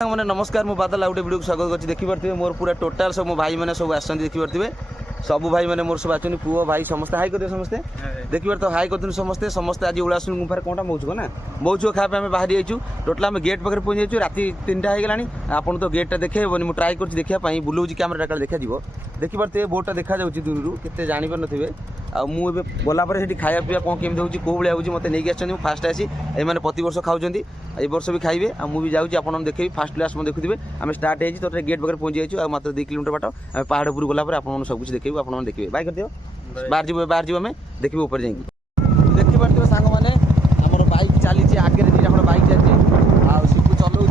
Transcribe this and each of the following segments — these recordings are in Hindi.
मैंने नमस्कार मु बादल आउटे वीडियो स्वागत कर देखिपे मोर पूरा टोटाल सब मो भाई मैंने सब आसान देखिपे सब भाई मैंने मोर सब आछन पुओ भाई समस्त हाई कर समस्ते देखिए तो हाई कर समस्ते समस्त आज उड़ासुन गुंफार कौटा मौचुक ना मौचुक खाया आम बाहरी आइचु टोटाल आम गेट पाखे पहुँच जाइए राति 3टा हो गलानी आपन तो गेटा देखे मुझे ट्राए कर देखापी बुलाऊँ कैमेरा देखा देखिपे बोर्डटा देखा दूर के जापर नथिबे आ मुझे गलापर से खाया पीवा कौन केमी होती कौ भाया होती मत नहीं आस फास्ट आसी ये प्रति वर्ष खाऊँ ए वर्ष भी खाइबे आ मुझे जाऊँगी आपको देखेबी फास्ट क्लास मैं देखुए आम स्टार्ट हो तो गेट पाखे पहुँच जाइए मात्र 2 किलोमीटर बाट आम पहाड़ उपर गलापर आप सब कुछ देखिए आप देखिए बाय कर दियो बाहर जीव आम देखिए ऊपर जाइए देखिपे सांग मैंने आम बैक चली आगे दुटा बैक चलती शिपू चलाऊँ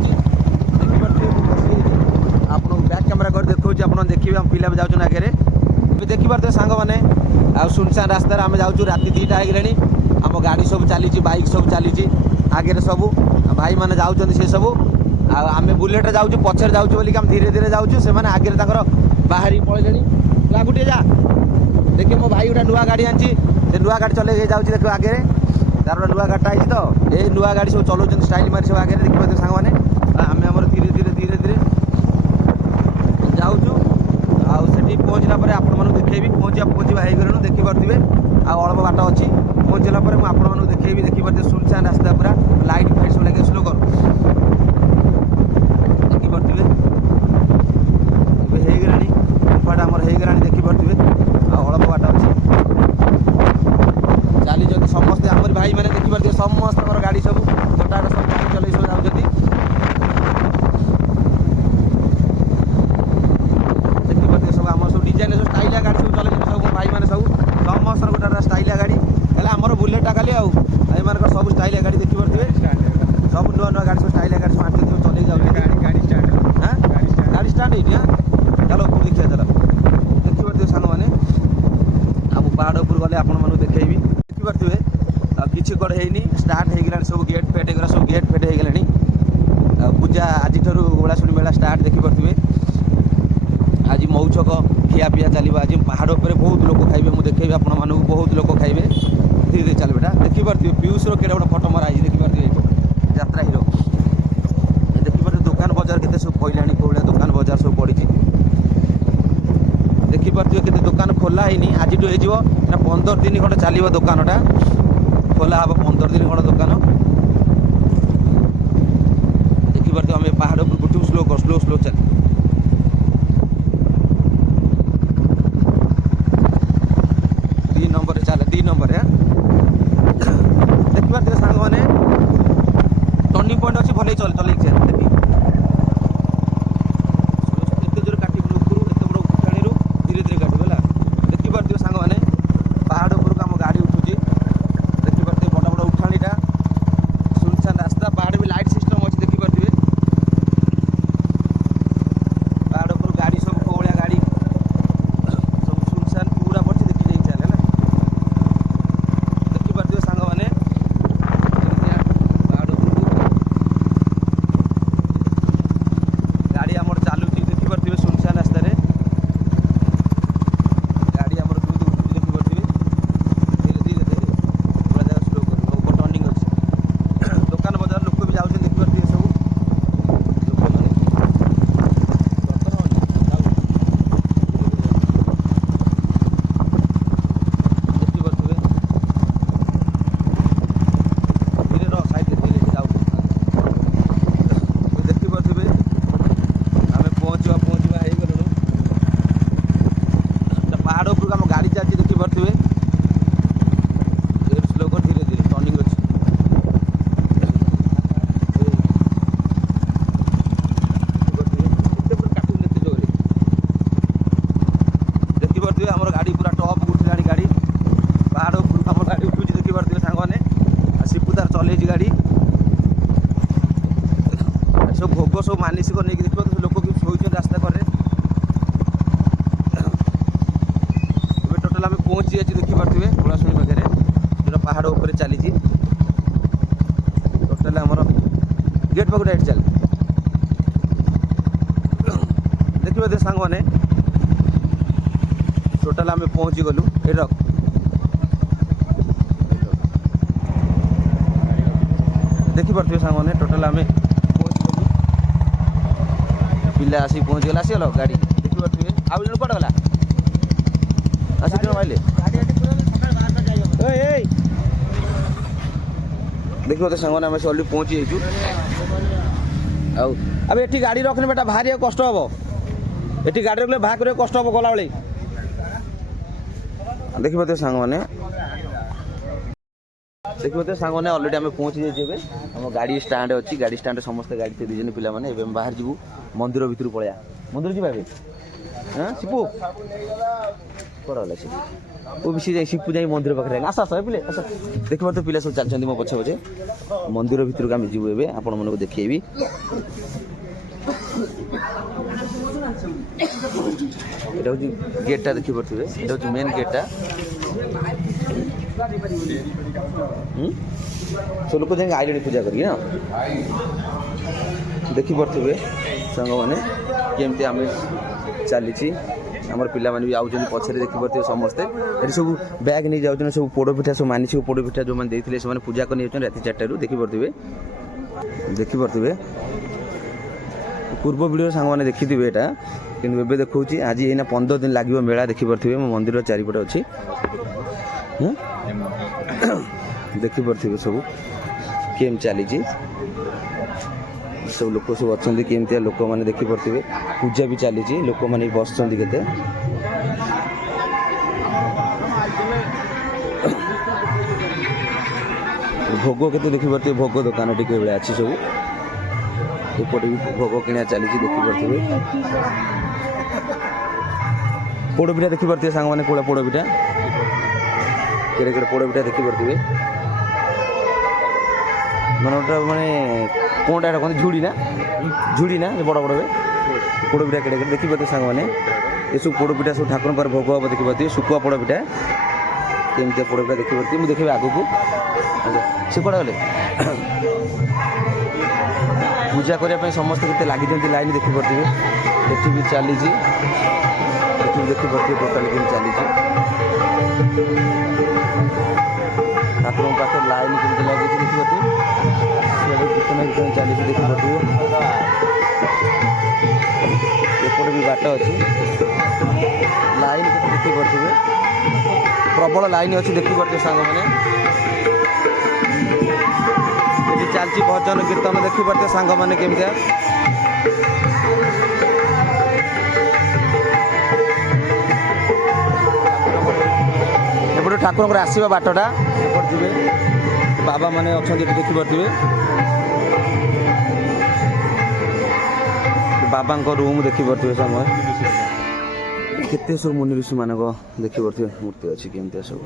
देखिपे आप बैक कैमेरा कर देखा आप देखिए आम पिला जाऊँ आगे देखिपे सांग मैंने आ सुनसान रास्तार आम जाऊँ राति 2टा हो गलानी आम गाड़ी सब चली बैक सब चली आगे सब भाई मैंने जाऊँ से सब आम बुलेट जाऊँ पचर जाऊँ बोलिक आम धीरे धीरे जाऊँ से आगे बाहरी पड़े लागुटे जा देखिए मो भाई गोटे नुआ गाड़ी आनी से नुआ गाड़ी चले जाऊँ देख आगे तार नुआ गाड़ीटा आई तो ये नुआ गाड़ी सब चलाऊँ स्टाइल मारी सब आगे देखिए सांग मैंने आम धीरे धीरे धीरे धीरे जाऊँ आठी पहुँचला आपण देखेबी पहुँचा हो देखिपे अल्प बाट अच्छी पहुँचला मुझे देखेबी देखिपे सुनसान रास्ता पूरा लाइट फाइट सब लगे स्लो कर देखिपे होगलानी गुफाटा आमर होगला देखिपे अल्प बाट अच्छी चली समस्ते आम भाई मैंने देखिपे समस्त गाड़ी सब गोटा सब गाड़ी चल सब जाऊँगी देखिपे सब आम सब डिजाइन सब स्टाइलिया गाड़ी सब चल सब भाई मैंने सब समस्त गोटा स्टाइलिया गाड़ी आमर बुलेटा खाली आम सब स्टाइलिया गाड़ी देखिपे सब नुआ नुआ गाड़ी सब स्टाइलिया गाड़ी सब आगे चल जाऊँ गाड़ी स्टार्ट है चलो देखिए चलो देखिपे सांग मैंने आप पहाड़ उपर गले आपण देखेबी देखिपे किसी कड़े होनी स्टार्ट होगला सब गेट फेट होगा सब गेट फेट होगला पूजा आज ओलाशुणी मेला स्टार्ट देखिपे आज मौछक खिया पिया चलो आज पहाड़ पर बहुत लोग खाइबे मुझे देखेबी आपण मानक बहुत लोग खाइबे धीरे धीरे चल बेटा देखिपे पीयूष केटा गोटे फटो मरा देखिपे यात्रा हिरो देखिपे दुकान बजार के सब कहलानी कौड़ा दुकान बजार सब पड़ी देखिपे के दुकान खोला है आज हो 15 दिन खंडे चलो दुकानटा खोला हम 15 दिन खंड दुकान देखिपे आम पहाड़ पर गुटू स्लो कर स्लो स्लो चल नंबर चल 2 नंबर देखिपे सांग मैंने टर्निंग पॉइंट अच्छी भले चल चल देखिए एत जोर काट उपरू एत बड़ उठाणी धीरे धीरे काटू है देखिपे सांग मैंने पहाड़ उपरक आम गाड़ी उठुची देखिपे बड़ बड़ उठाणीटा सुनसान रास्ता पहाड़ भी लाइट सिस्टम अच्छी देखिपे पहाड़ उपर गाड़ी सब कौलिया गाड़ी सब सुनसान पूरा पड़ी देखी जाए चल है देखिपे सांग मैंने पहाड़ गाड़ी आम चलुची देखिपे सुनसान रास्तार गाड़ी आम देखिपे धीरे धीरे धीरे पूरा जगह स्लो कर टर्निंग अच्छी दुकान बजार लोक भी जाऊँ देखिपे सब पहाड़ उपर आम गाड़ी चलती देखिपे स्लो कर धीरे धीरे टर्निंग अच्छी देखिपे आम गाड़ी पूरा टप उठलानी गाड़ी पहाड़ उपर आम गाड़ी उठुची देखिपे सांग मैंने शिपू तार चल गाड़ी सब भोग सब मानसिक नहीं देखिए लोक कि शोन रास्ता कर टोटाल आम पहुँची जाइए देखिपे ओलाशुणी पाखे जो पहाड़ उपर चली टोटाल आमर गेट पाक राइट चल देखिए सांग मैंने टोटाल आम पहुँची गलु ये देखिपे सांग मैंने टोटाल आम ପିଲା ଆସିକି ପହଞ୍ଚିଗଲା ଆସିଗଲ ଗାଡ଼ି ଦେଖିପାରୁଥିବେ। ଆଉ ଜଣ କୁଆଡ଼େ ଗଲା ଆସିକି ଭାଇଲେ ଦେଖିବ ତ ସାଙ୍ଗମାନେ ଆମେ ଅଲରେଡ଼ି ପହଞ୍ଚି ଯାଇଛୁ। ଆଉ ଏବେ ଏଠି ଗାଡ଼ି ରଖିଲେ ବେଟା ବାହାରିବାକୁ କଷ୍ଟ ହେବ। ଏଠି ଗାଡ଼ି ରଖିଲେ ବାହାର କରିବାକୁ କଷ୍ଟ ହେବ ଗଲାବେଳେ। ଦେଖିପାରୁଥିବେ ସାଙ୍ଗମାନେ ଅଲରେଡ଼ି ଆମେ ପହଞ୍ଚି ଯାଇଛୁ। ଏବେ ଆମ ଗାଡ଼ି ଷ୍ଟାଣ୍ଡ ଅଛି। ଗାଡ଼ି ଷ୍ଟାଣ୍ଡରେ ସମସ୍ତେ ଗାଡ଼ି ଥୋଇ ଦେଇଛନ୍ତି ପିଲାମାନେ। ଏବେ ଆମେ ବାହାରି ଯିବୁ ମନ୍ଦିର ଭିତରୁ ପଳେଇବା। ମନ୍ଦିର ଯିବା ଏବେ ଶିପୁ କୁଆଡ଼େ ଗଲା ଶିପୁ ବେଶୀ ଯାଇ ଶିପୁ ଯାଇ ମନ୍ଦିର ପାଖରେ ଆସ ଆସ ପିଲେ ଆସ। ଦେଖିପାରୁଥିବେ ପିଲା ସବୁ ଚାଲିଛନ୍ତି ମୋ ପଛେ ପଛେ। ମନ୍ଦିର ଭିତରକୁ ଆମେ ଯିବୁ ଏବେ ଆପଣମାନଙ୍କୁ ଦେଖେଇବି। এটা হচ্ছে গেটটা ଦେଖିପାରୁଥିବେ। এটা হচ্ছে মেন গেটটা। সব লোক ଯାଇକି ଆଇଲେଣି ପୂଜା କରିକି ନା ଦେଖିପାରୁଥିବେ ସାଙ୍ଗମାନେ କେମିତି ଆମେ ଚାଲିଛି। ଆମର ପିଲାମାନେ ବି ଆଉଛନ୍ତି ପଛରେ ଦେଖିପାରୁଥିବେ ସମସ୍ତେ। ଏଠି ସବୁ ବ୍ୟାଗ୍ ନେଇ ଯାଉଛନ୍ତି ସବୁ ପୋଡ଼ପିଠା ସବୁ ମାନିସିକ ପୋଡ଼ପିଠା ଯେଉଁମାନେ ଦେଇଥିଲେ ସେମାନେ ପୂଜା କରି ନେଇଯାଉଛନ୍ତି ରାତି 4ଟାରୁ। ଦେଖିପାରୁଥିବେ ପୂର୍ବ ଭିଡ଼ିଓ ସାଙ୍ଗମାନେ ଦେଖିଥିବେ ଏଇଟା କିନ୍ତୁ ଏବେ ଦେଖାଉଛି ଆଜି ଏଇନା 15 ଦିନ ଲାଗିବ ମେଳା। ଦେଖିପାରୁଥିବେ ମୋ ମନ୍ଦିର ଚାରିପଟେ ଅଛି। ଦେଖିପାରୁଥିବେ ସବୁ କେମିତି ଚାଲିଛି। ସବୁ ଲୋକ ସବୁ ଅଛନ୍ତି କେମିତିଆ ଲୋକମାନେ ଦେଖିପାରୁଥିବେ। ପୂଜା ବି ଚାଲିଛି ଲୋକମାନେ ବି ବସୁଛନ୍ତି କେତେ। ଭୋଗ କେତେ ଦେଖିପାରୁଥିବେ। ଭୋଗ ଦୋକାନ ଟିକେ ଭଳିଆ ଅଛି ସବୁ। ଏପଟେ ବି ଭୋଗ କିଣା ଚାଲିଛି ଦେଖିପାରୁଥିବେ। ପୋଡ଼ପିଠା ଦେଖିପାରୁଥିବେ ସାଙ୍ଗମାନେ କୋଉଟା ପୋଡ଼ପିଠା କେଡ଼େ କେଡ଼େ ପୋଡ଼ପିଠା ଦେଖିପାରୁଥିବେ। ମାନେ ଓଟା ମାନେ କ'ଣଟା ଏଇଟା କହନ୍ତି ଝୁଡ଼ି ନା ବଡ଼ ବଡ଼ ପୋଡ଼ପିଠା କେଡ଼େ କେଡ଼େ ଦେଖିପାରୁଥିବେ ସାଙ୍ଗମାନେ। ଏସବୁ ପୋଡ଼ପିଠା ସବୁ ଠାକୁରଙ୍କର ଭୋଗ ହେବ ଦେଖିପାରୁଥିବେ। ଶୁଖୁଆ ପୋଡ଼ପିଠା କେମିତିଆ ପୋଡ଼ପିଠା ଦେଖିପାରୁଥିବେ। ମୁଁ ଦେଖିବି ଆଗକୁ ସେ କୁଆଡ଼େ ଗଲେ ପୂଜା କରିବା ପାଇଁ ସମସ୍ତେ କେତେ ଲାଗିଛନ୍ତି ଲାଇନ୍ ଦେଖିପାରୁଥିବେ। ଏଠି ବି ଚାଲିଛି। ଏଠି ବି ଦେଖିପାରୁଥିବେ ଟୋଟାଲି କେମିତି ଚାଲିଛି। ଠାକୁରଙ୍କ ପାଖରେ ଲାଇନ୍ କେମିତି ଲାଗିଛି ଦେଖିପାରୁଥିବେ। ସିଆଡ଼େ ଗୀତ ଚାଲିଛି ଦେଖିପାରୁଥିବେ। ଏପଟେ ବି ବାଟ ଅଛି। ଲାଇନ୍ କେତେ ଦେଖିପାରୁଥିବେ। ପ୍ରବଳ ଲାଇନ୍ ଅଛି ଦେଖିପାରୁଥିବେ ସାଙ୍ଗମାନେ। ଏଠି ଚାଲିଛି ଭଜନ କୀର୍ତ୍ତନ ଦେଖିପାରୁଥିବେ ସାଙ୍ଗମାନେ କେମିତିଆ। ଏପଟେ ଠାକୁରଙ୍କର ଆସିବା ବାଟଟା ଏପଟେ ଯିବେ ବାବା ମାନେ ଅଛନ୍ତି ଏଠି ଦେଖିପାରୁଥିବେ। ବାବାଙ୍କ ରୁମ୍ ଦେଖିପାରୁଥିବେ ସାଙ୍ଗ। କେତେ ସବୁ ମୁନି ଋଷି ମାନଙ୍କ ଦେଖିପାରୁଥିବେ ମୂର୍ତ୍ତି ଅଛି କେମିତିଆ ସବୁ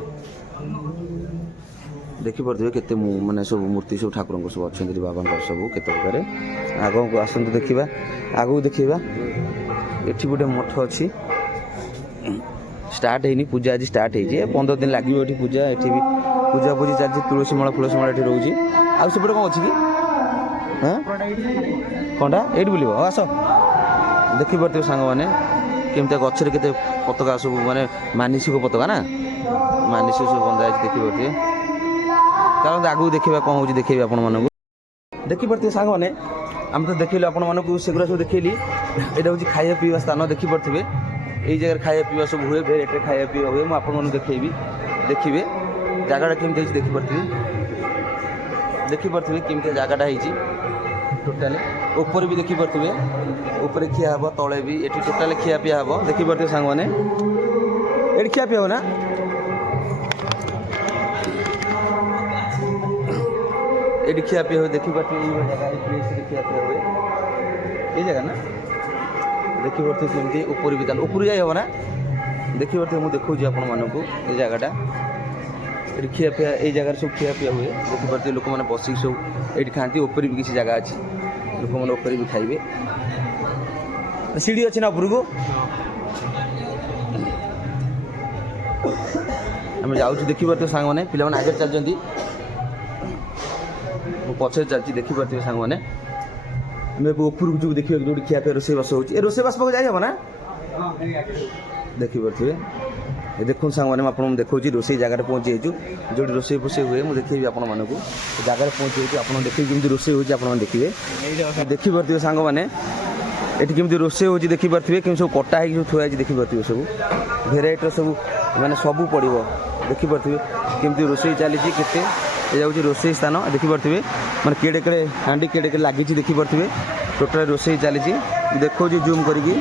ଦେଖିପାରୁଥିବେ। କେତେ ମାନେ ସବୁ ମୂର୍ତ୍ତି ସବୁ ଠାକୁରଙ୍କ ସବୁ ଅଛନ୍ତି ବାବାଙ୍କର ସବୁ କେତେ ପ୍ରକାର। ଆଗକୁ ଆସନ୍ତୁ ଦେଖିବା ଆଗକୁ ଦେଖିବା। ଏଠି ଗୋଟେ ମଠ ଅଛି। ଷ୍ଟାର୍ଟ ହେଇନି ପୂଜା ଆଜି ଷ୍ଟାର୍ଟ ହେଇଛି। 15 ଦିନ ଲାଗିବ ଏଠି ପୂଜା। ଏଠି ବି ପୂଜାପୂଜି ଚାଲିଛି। ତୁଳସୀ ମାଳ ଏଠି ରହୁଛି। ଆଉ ସେପଟେ କ'ଣ ଅଛି କି କ'ଣଟା ଏଇଠି ବୁଲିବ ଆସ। ଦେଖିପାରୁଥିବେ ସାଙ୍ଗମାନେ କେମିତିଆ ଗଛରେ କେତେ ପତାକା ସବୁ ମାନେ ମାନସିକ ପତାକା ନା ମାନସିକ ସବୁ ବନ୍ଧା ହେଇଛି ଦେଖିପାରୁଥିବେ। ଚାଲନ୍ତୁ ଆଗକୁ ଦେଖିବା କ'ଣ ହେଉଛି ଦେଖେଇବି ଆପଣମାନଙ୍କୁ। ଦେଖିପାରୁଥିବେ ସାଙ୍ଗମାନେ ଆମେ ତ ଦେଖେଇଲୁ ଆପଣମାନଙ୍କୁ ସେଗୁଡ଼ା ସବୁ ଦେଖେଇଲି। ଏଇଟା ହେଉଛି ଖାଇବା ପିଇବା ସ୍ଥାନ ଦେଖିପାରୁଥିବେ। ଏଇ ଜାଗାରେ ଖାଇବା ପିଇବା ସବୁ ହୁଏ। ଭେରାଇଟିରେ ଖାଇବା ପିଇବା ହୁଏ। ମୁଁ ଆପଣମାନଙ୍କୁ ଦେଖେଇବି ଦେଖିବେ ଜାଗାଟା କେମିତି ହେଇଛି ଦେଖିପାରୁଥିବେ କେମିତିଆ ଜାଗାଟା ହେଇଛି ଟୋଟାଲି। ଉପରେ ବି ଦେଖିପାରୁଥିବେ ଉପରେ ଖିଆ ହେବ ତଳେ ବି ଏଠି ଟୋଟାଲି ଖିଆ ପିଆ ହେବ ଦେଖିପାରୁଥିବେ ସାଙ୍ଗମାନେ। ଏଠି ଖିଆ ପିଆ ହେବ ନା ଏଠି ଖିଆ ପିଆ ହୁଏ ଦେଖିପାରୁଥିବେ। ଏଇ ଜାଗା ଏଇ ପ୍ଲେସ୍ରେ ଖିଆ ପିଆ ହୁଏ ଏଇ ଜାଗା ନା ଦେଖିପାରୁଥିବେ କେମିତି। ଉପରେ ବି ତାହେଲେ ଉପରୁ ଯାଇ ହେବ ନା ଦେଖିପାରୁଥିବେ। ମୁଁ ଦେଖାଉଛି ଆପଣମାନଙ୍କୁ ଏଇ ଜାଗାଟା। ଏଠି ଖିଆ ପିଆ ଏଇ ଜାଗାରେ ସବୁ ଖିଆ ପିଆ ହୁଏ ଦେଖିପାରୁଥିବେ। ଲୋକମାନେ ବସିକି ସବୁ ଏଇଠି ଖାଆନ୍ତି। ଉପରେ ବି କିଛି ଜାଗା ଅଛି ଲୋକମାନେ ଉପରେ ବି ଖାଇବେ। ସିଡ଼ି ଅଛି ନା ଉପରକୁ ଆମେ ଯାଉଛୁ ଦେଖିପାରୁଥିବେ ସାଙ୍ଗମାନେ। ପିଲାମାନେ ଆଗରେ ଚାଲିଛନ୍ତି ମୁଁ ପଛରେ ଚାଲିଛି ଦେଖିପାରୁଥିବେ ସାଙ୍ଗମାନେ। ଆମେ ଉପରକୁ ଯିବୁ ଦେଖିବାକୁ ଯେଉଁଠି ଖିଆ ପିଆ ରୋଷେଇବାସ ହେଉଛି। ଏ ରୋଷେଇବାସ ପାଖକୁ ଯାଇ ହେବ ନା ଦେଖିପାରୁଥିବେ। ଦେଖନ୍ତୁ ସାଙ୍ଗମାନେ ମୁଁ ଆପଣଙ୍କୁ ଦେଖାଉଛି ରୋଷେଇ ଜାଗାରେ ପହଞ୍ଚି ଯାଇଛୁ। ଯେଉଁଠି ରୋଷେଇ ଫୋଷେଇ ହୁଏ ମୁଁ ଦେଖେଇବି ଆପଣମାନଙ୍କୁ। ଜାଗାରେ ପହଞ୍ଚି ଯାଇଛୁ ଆପଣଙ୍କୁ ଦେଖେଇବି କେମିତି ରୋଷେଇ ହେଉଛି ଆପଣମାନେ ଦେଖିବେ ଦେଖିପାରୁଥିବେ ସାଙ୍ଗମାନେ। एटी केमती रोषे हो देखी पारे कि सब कटा हो थुआ देखी पारे सब भेराइटर सब माने सबू पड़ो देखी पारे केमती रोषे चली केते जाऊँगी रोषे स्थान देखी पारे मैंने केड़े केड़े हांडी केड़े केड़े लगी देखी पारे टोटाल रोषे चली देखो जूम करके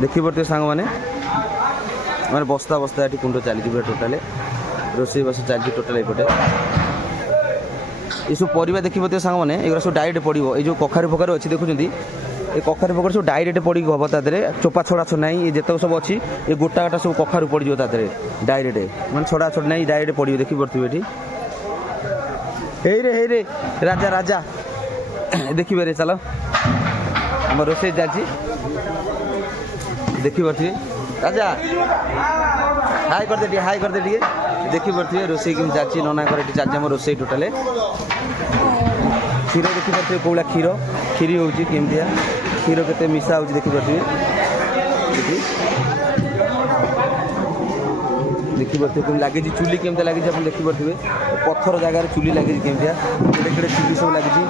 देखी पारे सांग मैंने मैंने बस्ता बस्ता ये कुंड चली टोटाल रोषे बास चलती टोटाल एपटे ये सब परिवा देखी पारे सांग मैंने एगुरा सब डायरेक्ट पड़ो ये जो कखारू फखारू अच्छी देखुं ये कखारू फखारू सब डायरेक्ट पड़ी हम तादे चोपा छड़ा छड़ नहीं ये जितक सब अच्छी ये गोटा गोटा सब कखारू पड़ जाए तादे डायरेक्ट मैंने छड़ा छड़ नहीं डायरेक्ट पड़ो देखी पारे ये हे रे राजा राजा देखी पारे चलो आम रोषे चलती देखी पारे राजा हाई करदे देखी पारे रोषे कि चलती नना घर चलती आम रोषे टोटाल क्षीर देखी पारे कौला क्षीर क्षीरी हो केमतिया क्षीर के मिसा हो देखी पारे देखी पारे कम लगे चुली केमती लगे आप देखी पारे पत्थर जगार चुली लगे केमतिया केड़े केड़े चुली सब लगी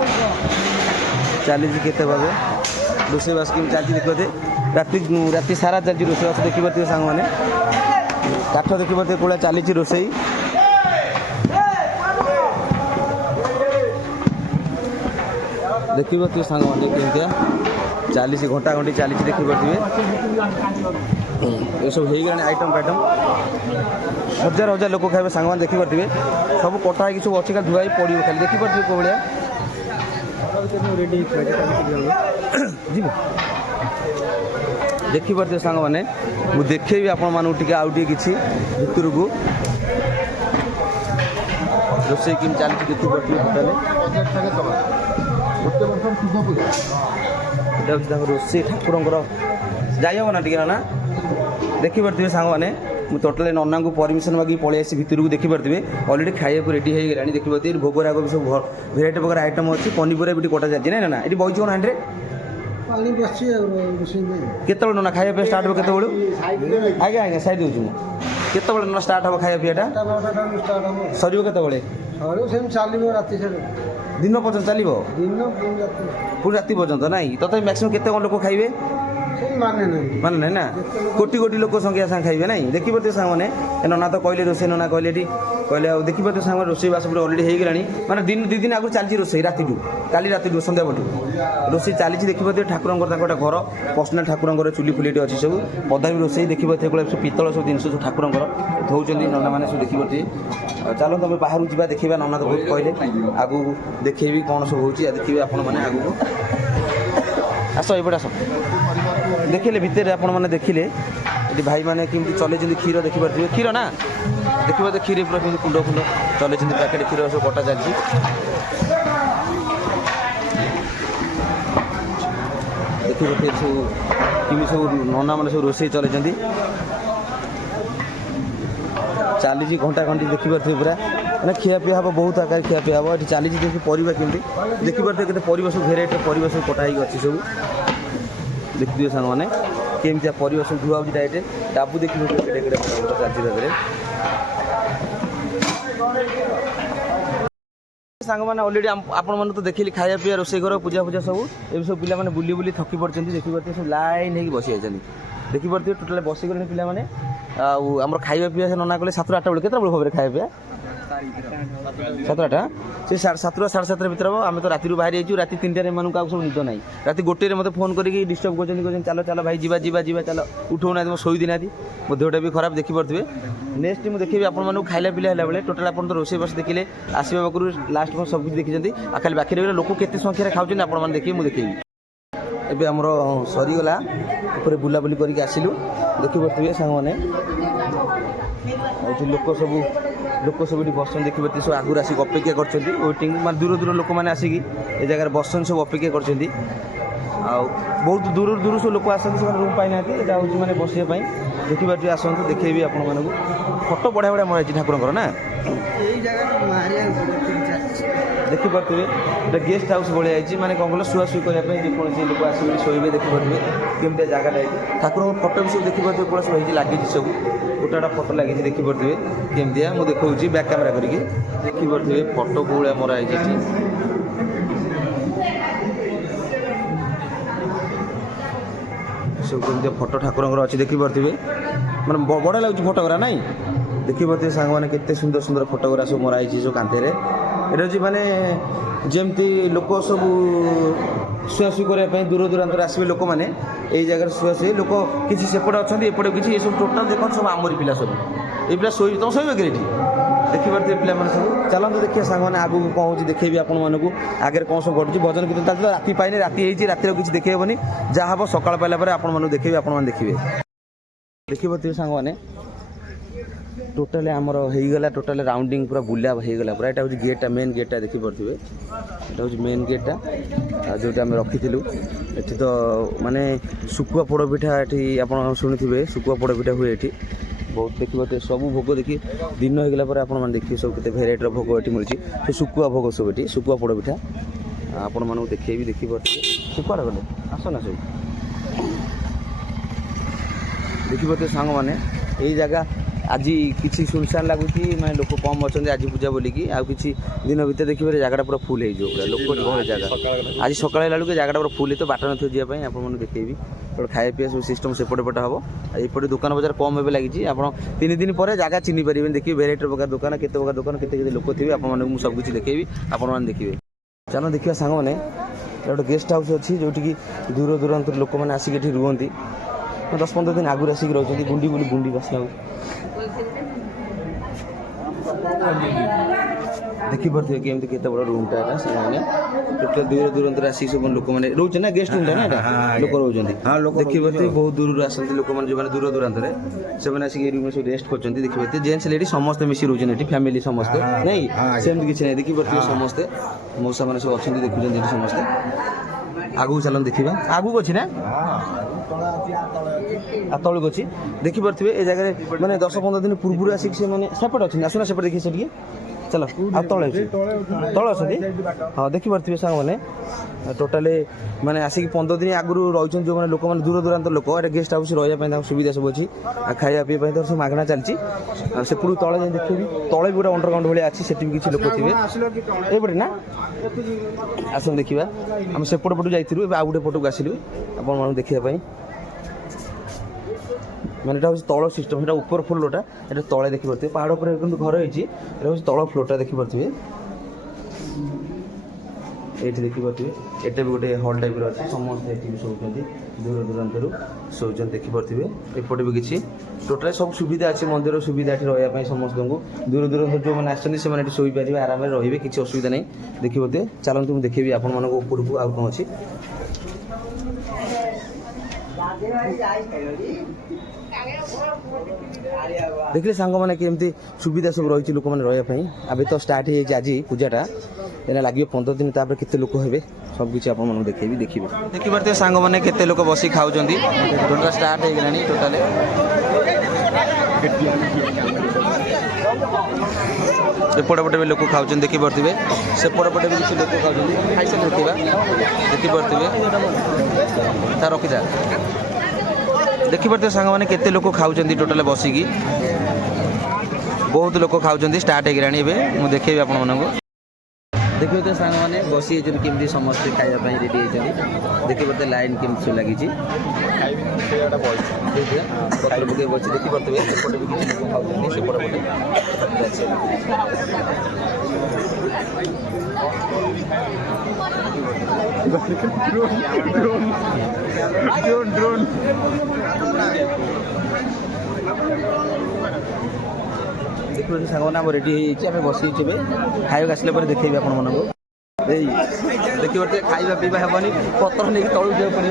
चली केते भाव रोषेबास केम चलती देखी पारे राति सारा चलती रोषेबास देखी पारे सांग मैंने काठ देखी पारे कौला चली रोषे देखी पारे सांग मैंने केमतिया चली घंटा घंटी चली देखी पारे ये सब हो गला आइटम फाइटम हजार हजार लोक खाए सांग मैंने देखी पारे सब कटा हो सब अच्छी खाली धुआई पड़ो खाली देखी पारे कौ भाया देखी पारे सांग मैंने मुझे देखेबी आपण मानू आउ किसी भितर को रोषे कि चली देखी पारे रोषे ठाकुर जाइब ना टे ना देखी पारे सांग मैंने मुझे टोटाल नना को परमिशन मांगी पलि आसी भितर को देखी पारे अलरेडी खाया रेडी हो गला देखी पारे भोग राग भी सब भेराइटी प्रकार आइटम अच्छी पनीपरिया भी कटा जाती ना ये बही कौन हांडी केत ना खाया पे स्टार्ट हो केत आज्ञा आज्ञा साइड दूँ केत ना स्टार्ट हम खाया पीटा सर केत दिन पर्यटन चलो पूरी राति पर्यटन ना तथा मैक्सिमम केत लोक खाइबे माने ना ना कोटी कोटी लोक संख्या सांग खाइबे ना देखी पारे सांग मैंने नना तो कहले रोषे नना कहले कहले देखी पारे सांग रोषे बास अलरेडी हो गला मैंने दिन 2 दिन आगु चलती रोषे राति काली राति संध्या बटू रोषे चली देखी पारे ठाकुर घर पर्सनाल ठाकुर चुली फुली अच्छी सब पदा भी रोषे देखी पारे सब पितल सब जिन सब ठाकुर धोचर नना मैंने सब देखी पारे चलो तुम बाहर जावा देखा नना तो बहुत कहले आगू देखेबी कौन सब हो देखिए आपण मैंने आगू आस एपटे आस देखिले भितर आपण मैंने देखिले ये भाई मैंने केमती चले क्षीर देखी पारे क्षीर ना देखी पारे क्षीर पूरा केमती कुंड फुंड चले पैकेट क्षीर सब कटा चलती देखी पारे सब किमी सब नना मैंने सब रोषे चले चली घंटा घंटी देखी पारे पूरा मैंने खिया पिया हम बहुत आकार खिया पिया हम ये चली देखिए परिवा केमती देखी पारे केते परिवा सब भेराइटी परिवा सब कटा हो अच्छी सब देखिए सांग मैंने केमती परिवा सब धुआ हो डायरेक्ट डाबू देखिए केड़े केड़े चलती सांग मैंने अलरेडी आपण मैंने तो देखिए खाया पीया रोषे घर पूजा पूजा सब ये सब पिला माने बुली बुली थकी पड़ते देखी पारे सब लाइन हो बसी जाती देखी पारे टोटाल बसी गले पिला माने आम खाଇବା ପିଇବା से नना कले 7-8 बेले केत भाव में खाया पीया 7-8 से 7 7:30 भितर हम आम तो राति बाहर जाइए राति 3टार एम सब निद ना राति 1 मत फोन करके डिस्टर्ब कर चलो चलो भाई जीवा जीवा जीवा चलो उठाऊना मो शोई देना मो देहटा भी खराब देखी पारे नेक्स्ट मुझे देखी आप खाइला पिला बेले टोटाल आप रोषे बस देखिले आसवा पाखु लास्ट में सब कुछ देखी खाली बाकी रही लोक केते संख्यार खाऊँ आप देखिए मुझे देखी एबे आमर सरीगला ऊपर बुलाबुली करके आसिलु देखी पारे सांग मैंने लोक सब बसन देखी पारे सब आगुरी आसिक अपेक्षा कर वेटिंग मान दूर दूर लोक मैंने आसिक ए जगह बसन सब अपेक्षा कर बहुत दूर दूर सब लोक आसते रूम पाई ना यहाँ हूँ मैंने बसवाई देखी पारे आसतु देखेबी आपण मानक फटो बढ़िया बढ़िया मराई ठाकुर ना देखी पारे गोटे गेस्ट हाउस भाई माने कौन कल शुआशुई करने जेको लोक आस शोबे देखी पारे केमती जगह ठाकुर फटो भी सब देखी पारे कौन सब लगी सब गोटे गोटा फटो लगी देखी पारे केमतिया मुझे देखा बैक कैमेरा करके देखी पारे फटो कौड़ा मराई सब केमती फोटो ठाकुर अच्छी देखिपे मैंने बढ़िया लगे फोटोग्रा नाई देखिपे सांग मैंने केते सुंदर सुंदर फोटोग्रा सब मराई सब कांथे ये माने जमती लोक सब शुआशुई करने दूर दूरांतर आसवे लोक मैंने यही जगह शुआशुई लोक किसी सेपटे अच्छा एपटे किसी ये सब टोटाल देख सब आमरी पिला सब ये पिला शो तुम शोबे कि देखिपे पिला सब चलते देखिए सांग मैंने आगू कौन हो देखी आपण मानक आगे कौन सब घटुची भजन कीर्तन चलते राति पाइने राति रातिर किसी देखी जहाँ हम सकाल पाइला आपण देखिए आपण देखिए देखिपे सांग मैंने टोटाल आमर होगला टोटाल राउंडिंग पूरा बुला होगला पूरा यहाँ हूँ गेटा मेन गेटा देखिपे यहाँ हूँ मेन गेटा जोटा आम रखीलु ये तो माने सुकुआ पोड़पिठा ये आप शुणी सुकुआ पोड़पिठा हुए ये बहुत देखिए सब भोग देखिए दिन होगला आप देखिए सब केते भेराइटर भोग ये मिलूँ तो सुकुआ भोग सब ये सुकुआ पोड़पिठा आपण मानक देखिए देखिपे सुकुआ गले आसना सब देखिपे सांग मैंने यही जगह आज किसी सुनसान लगुच मैं लोक कम अच्छा आज पूजा बोलिकी आ कि दिन भर देखिए जगह पूरा फुल हो पूरा लोक जगह आज सकाल बेलू जगह पूरा फुल तो बाट नथियो जावाई आपको देखी तो खाया पीया सब सिस्टम सेपटे पटे हम एपटे दुकान बजार कम एवं लगी आप 3 दिन पर जगह चिन्ह पारे देखिए भेराइटर प्रकार दुकान केते प्रकार दुकान केते लोक थे आपको सबकि देखी आपने देखिए चलो देखिए सांग मैंने गोटे गेस्ट हाउस अच्छी जोटि दूर दूरांत लोक मैंने आसिक रुहति 10-15 दिन आगुरी आसिक रही गुंडी बोली गुंडी बास्ना देखिपे केमती केते बड़ रूमटा है से टोटल दूर दूरांतर आसिक सब लोक मैंने रोचे ना गेस्ट रूमटा ना लोक रोचे देखिपे बहुत दूर आसती लोक मैंने जो दूर दूरांतर से आसिक रूम सब रेस्ट कर देखिए जेन्ट्स लेडी समस्ते मिसी रोचे फैमिली समस्ते नहीं सेमती किसी नहीं देखिपे समस्ते मौसा मैंने सब अच्छा देखुं समस्ते आगू चलन देखा आगू अच्छी ना तलक अच्छी देखिपे ये जगह मैंने 10-15 दिन पूर्व आसिक से मैंने सेपटे अच्छे आसना सेपटे देखिए से चलो आ तले तल अच्छे हाँ देखिपे सांग मैंने टोटाल मैंने आसिक 15 दिन आगुरी रही जो मैंने लोक मैंने दूर दूरांत लोक ये गेस्ट हाउस रही सुविधा सब अच्छी खाया पीवा तो सब मागणा चलती से पूरी तले जाए देखिए तले भी गोटे अंडरग्राउंड भाई अच्छी से किसी लोक थे ये ना आस देखा आम सेपट पटू जाइलु आ गोटे पटक आसलु आप देखापी मैंने हूँ तल सिस्टम से ऊपर फ्लोरटा ये तले देखिपे पहाड़ पर घर होती तल फ्लोरटा देखिपे ये देखिपे ये भी गोटे हल टाइप अच्छे समस्त ये शोचती दूर दूरांतर शोचन देखिपे एपटे भी किसी टोटाल सब सुविधा अच्छे मंदिर सुविधा ये रही समस्त को दूर दूरांतर जो मैंने आसमें शोपारे आराम रे किसी असुविधा नहीं देखिपे चलते मुझे देखी आपण मानक उपरको आउ कौन अच्छी देखिए सांग मैंने केमती सुविधा सब रही लोक मैंने रही अभी तो स्टार्ट हो आज पूजाटा ये लगे 15 दिन तापर केते लोक हे सबकि आप देखेबी देखिए सांग मैंने केते लोक बसी खाऊँ टोटाल स्टार्ट हो गलानी टोटाल एपटे पटे भी लोक खाऊँ देखिपे सेपटे पटे भी किसी लोक खाऊँ खाई देखा देखिपे रखी था देखिपे सांग मैंने केते लोक खाऊँ टोटाल बसिकी बहुत लोक खाऊँ स्टार्ट हो गलानी मुझे देखेबी आपको देखिए तो सांग मैंने बसी केमती समस्ते खायापी रेडी होती देखिए लाइन केमती लगी पत्र पकई बस देखिपे सेपटे भी किसी लोक खाऊँ सेपटे देखिए सांग मैंने रेडी होती बसी खाइक आसला देखेबी आपण मानक देखिए खाଇବା पीवा हेनी पत्र नहीं तलू जा पड़ो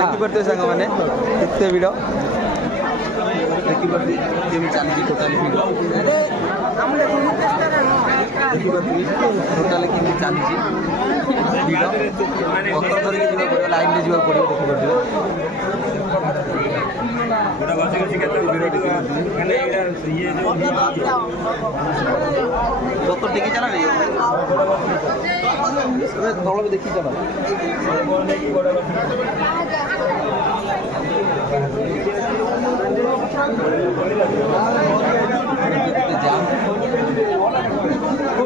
देखिपे सांग मैंने केते भिड़ देखिए चलती टोटाल टोटाल केमी चलती पत्र धरिक जा लाइन में जा पड़ो देखिए पत्र टेकी चला तल भी देखी चला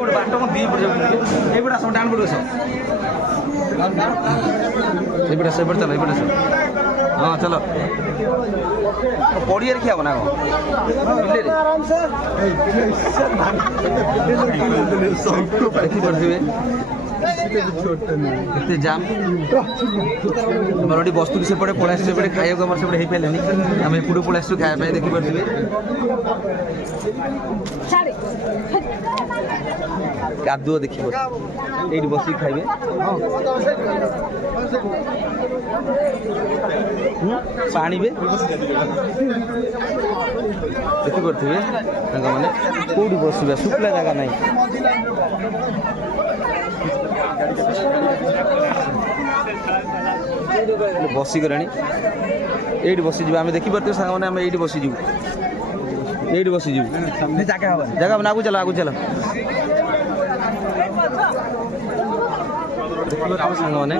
बाट को दी पड़ एपटे सब डाण पड़ एपटे चल एपटे हाँ चलो पड़िया खिया ना देखिए एते जाम आमर बस्तु से पड़े पड़ा से पड़े खाइक आम से हो पारे आम एपटू पड़ा खाया देखिए कादुआ देखिए ये बस खाइबे पानी भी देखिपे मैंने कौटी बसवा शुक्ला जगह ना बसिगला ये बसीज आम देखिपे सांग मैंने ये बसीज ये बसीज जगह आगू चलो आगू चलो देखिए सांग मैंने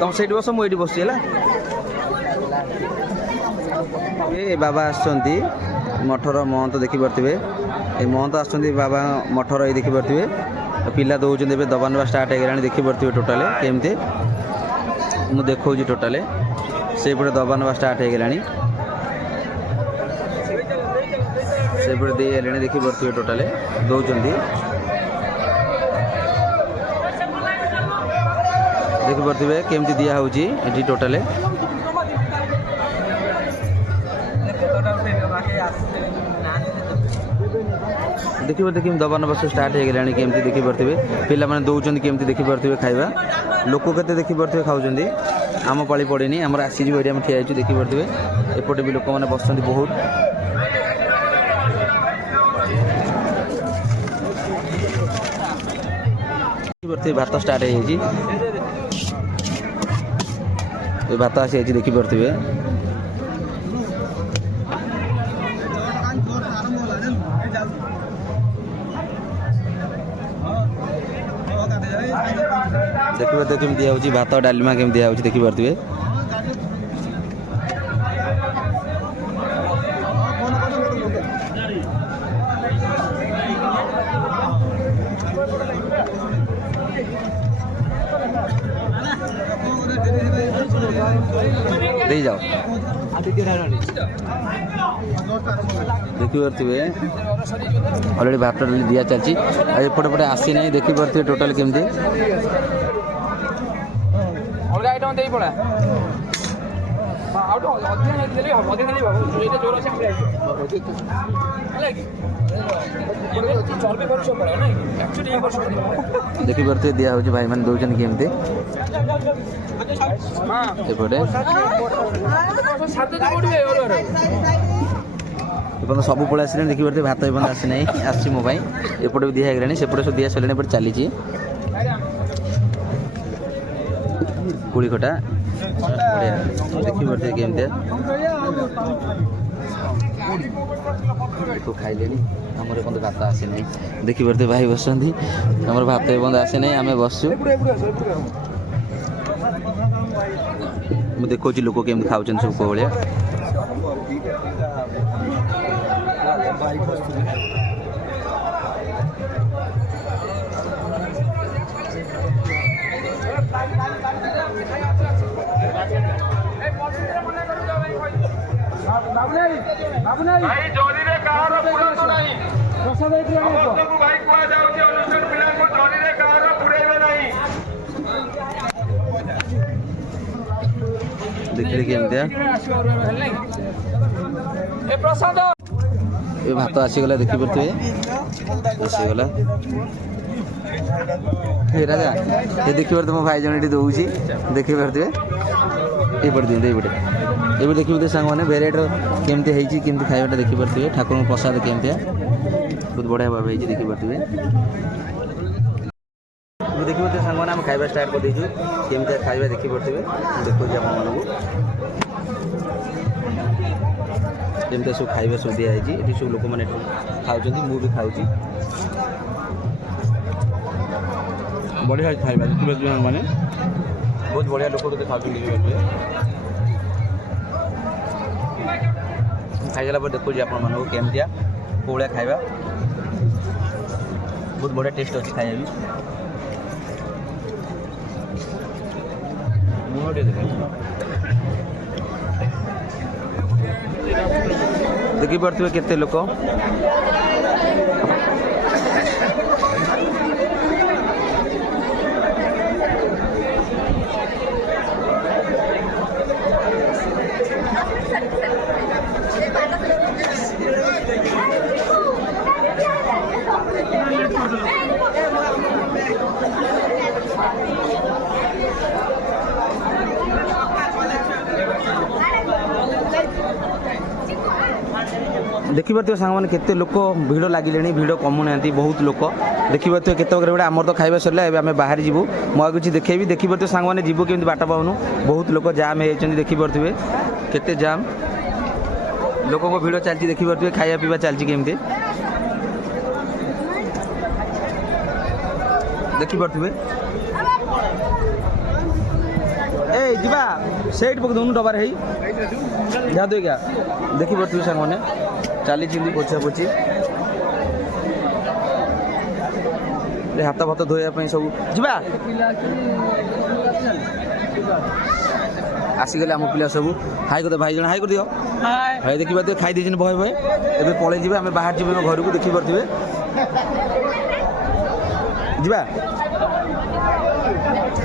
तुम से बस मुझे बसुची ये बाबा आसुँच मठर महंत देखिपे ये महंत आसुँच बाबा मठर ये देखिपे पिला दौरान दबा ना स्टार्ट हो गला देखिपे टोटाल केमती मुझे देखा टोटाल से दबा ना स्टार्ट हो गला से देखिपे टोटाल दौरान देखिपे केमती दिया होची एटी टोटाल देखिए देखिए दबा नबा स्टार्ट हो गला केमती देखिपे पिला मैंने दौरान केमती देखिपे खाइबा लोक के देखिपे खाऊँ आम पाली पड़ेनी आमर आसीज ये ठिया देखिपे एपटे भी लोक मैंने बस बहुत भात स्टार्ट हो भात आसी देखिपे देखिए तो केम दिया भात डालमा केम दिया देखिपे दे जाओ देखिपे अलरेडी भात डाली दिया चलती एपटे पटे आसी ना देखिपे टोटाल केमती अलग आइटम दे पड़ा देखिपे दिया हो भाई मैंने दौरान केमती एपटे सब पड़े आस देखिए भात आसी ना आसी मो एपटे भी दिया गलानी सेपटे सब दिया सर चली कुड़ी खटा बढ़िया देखिए केमती तो खाइले आमर एपं भात आसी ना देखिए भाई बस आमर भात एपं आसी ना आम बसु देखो लोक केमती खाऊँ सब को भाया देखिए केमती ये भात आसीगला देखिपे आसीगला राजा ये देखिए तुम भाई जन ये दौर देखिपे ये पटे ये देखिए सांग मैंने भेराइटर केमती केमती खाइबाटा देखिपे ठाकुर प्रसाद केमती बहुत बढ़िया भाव देखिपे देखिए सांग मैंने खाइबा स्टार्ट कर देचु केमती खाइबा देखिपे देखो जमती सब खाइबा सब दिखाई ये सब लोक मैंने खाऊँ मुझे खाऊँ बढ़िया खाइबा देखिए मैंने बहुत बढ़िया लोक खाऊँ खाईला देखो आपको केमती कौड़ा खाइबा बहुत बढ़िया टेस्ट अच्छी खाइबा देखी पारे केते लोक देखी पारे सांग मैंने केते लोक भिड़ लगिले भिड़ कमुना बहुत लोक देखी पारे केत आमर तो खाଇବା सरला आम बाहर जीवु मुझे किसी देखेबी देखी पारे सांग मैंने जीव केमी बाट पाऊनु बहुत लोक जाम हो देखी पारे केते जाम लोक भिड़ चलती देखी पारे खाया पीवा चलती केमती देखी पारे ए जीवा सेठ पक दोनों डबार है जा दे क्या देखी पारे सांग मैंने चाली चिंदी पोछा पोछी हाथ भात धोया सब जीवा आसीगले आम पिला सब हाई कर भाई जन हाई कर दियो हाई देखी पारे खाई दे भय भय ए पलि जी आम बाहर जीव घर को देखी पारे जीवा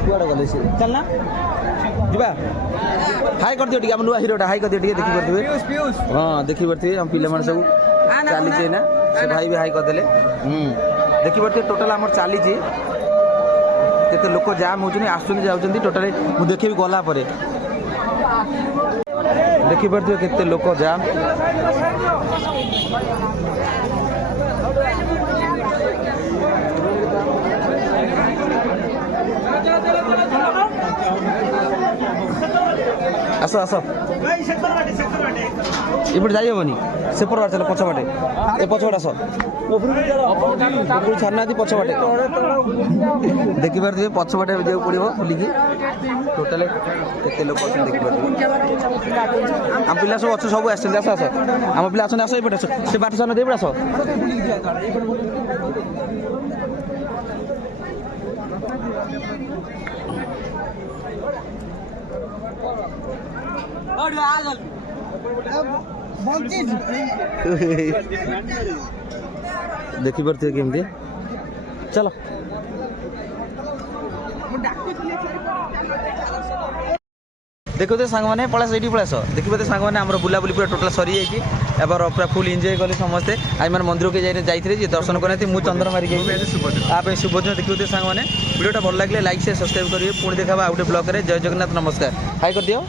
कुआड़े गले चलना जीवा हाई कर दियो टी नुआ हिरोटा हाई कर दियो देखी पारे हाँ देखी पारे हम पिला सब चली ना से भाई भी हाई करदे देखी पारे टोटाल आम चली केते लोक जाम होचनी आसुनी जाउचंदी टोटाल मु देखिबी गला परे देखी पारे केते लोक जाम आस आस इपटे जाई हेनी सेपट बाटे चल पछबाटे ए पछबाटे आस छाड़ना पछबाटे देखी पारे पछबाटे जाऊ पड़ो बुलिकी टोटाल केते लोक अच्छे देखी पारे आम पिला सब अच्छे सब आस आस आस आम पिला आस आस ये आस से बाट सान दे आस देखी पारे केमती चलो देखो तो सांग मैंने पलास ये पलास देखी पारे सांग मैंने आम बुलाबुली पूरा टोटाल सरी जाइए पूरा फुल एंजॉय कले समस्ते आई मैंने मंदिर के जाइए दर्शन करते मुझे चंद्र मारिक आप शुभदिन देखिए सांग मैंने वीडियोटा भल लगे लाइक से सब्सक्राइब करेंगे पुणी देखा आउटे ब्लॉग में जय जगन्नाथ नमस्कार हाई कर दियो।